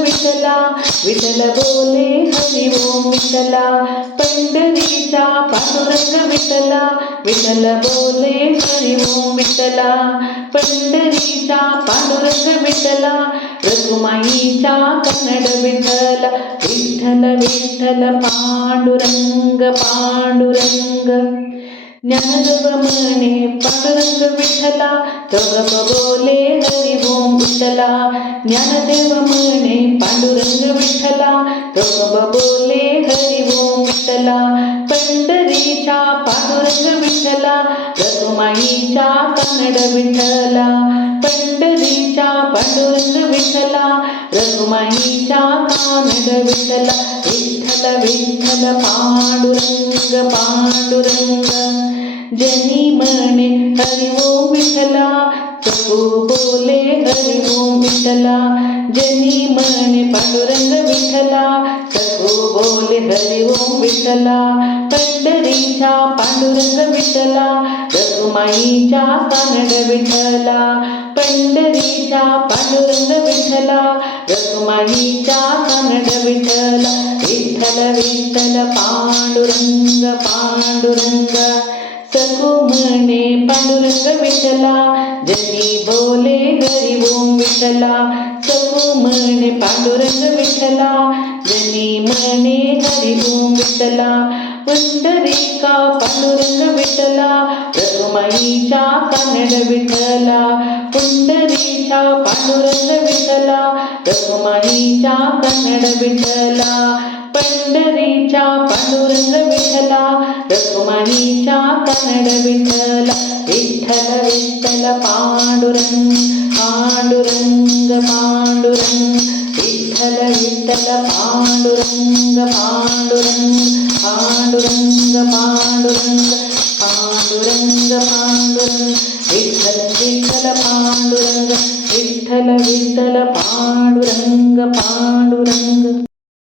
विठला विठल बोले हरी ओम विठला पंढरीचा पांडुरंग विठला विठल बोले हरी ओम विठला पंढरीचा पांडुरंग विठला रघुमाईचा कन्नड विठला विठ्ठल विठ्ठल पांडुरंग पांडुरंग ज्ञानदेव म्हणे पांडुरंग विठला तव बोले हरी ओम विठला ज्ञानदेव म्हणे पांडुरंग विठला तव बोले हरी ओम विठला पंढरीचा पांडुरंग विठला रघुमाईचा कन्नड विठला पंढरीचा पांडुरंग विठला रघुमाईचा कन्नड विठला विठ्ठल विठ्ठल पांडुरंग पांडुरंग जनी म्हणे हरी ओम विठला तू बोले हरी ओम विठला जनी म्हणे पांडुरंग विठला तू बोले हरी ओम विठला पंढरीचा पांडुरंग विठला रघुमाईचा कन्नड विठला पंढरीचा पांडुरंग विठला रघुमाईचा कन्नड विठला विठ्ठल विठ्ठल पांडुरंग पांडुरंग सगु म्हणे पांडुरंग विठला जनी बोले हरी ओम विठला सगु म्हणे पांडुरंग विठला जनी म्हणे हरी ओम विठला पंढरीका पांडुरंग विठला रघुमाईचा कन्नड विठला पंढरीचा पांडुरंग विठला रघुमाईचा कन्नड विठला पंढरीचा पांडुरंग विठला रघुमाईचा कन्नड विठला विठ्ठल विठ्ठल पांडुरंग पांडुरंग पांडुरंग विठ्ठल विठ्ठल पांडुरंग पांडुरंग पांडुरंग पांडुरंग पांडुरंग पांडुरंग विठ्ठल विठ्ठल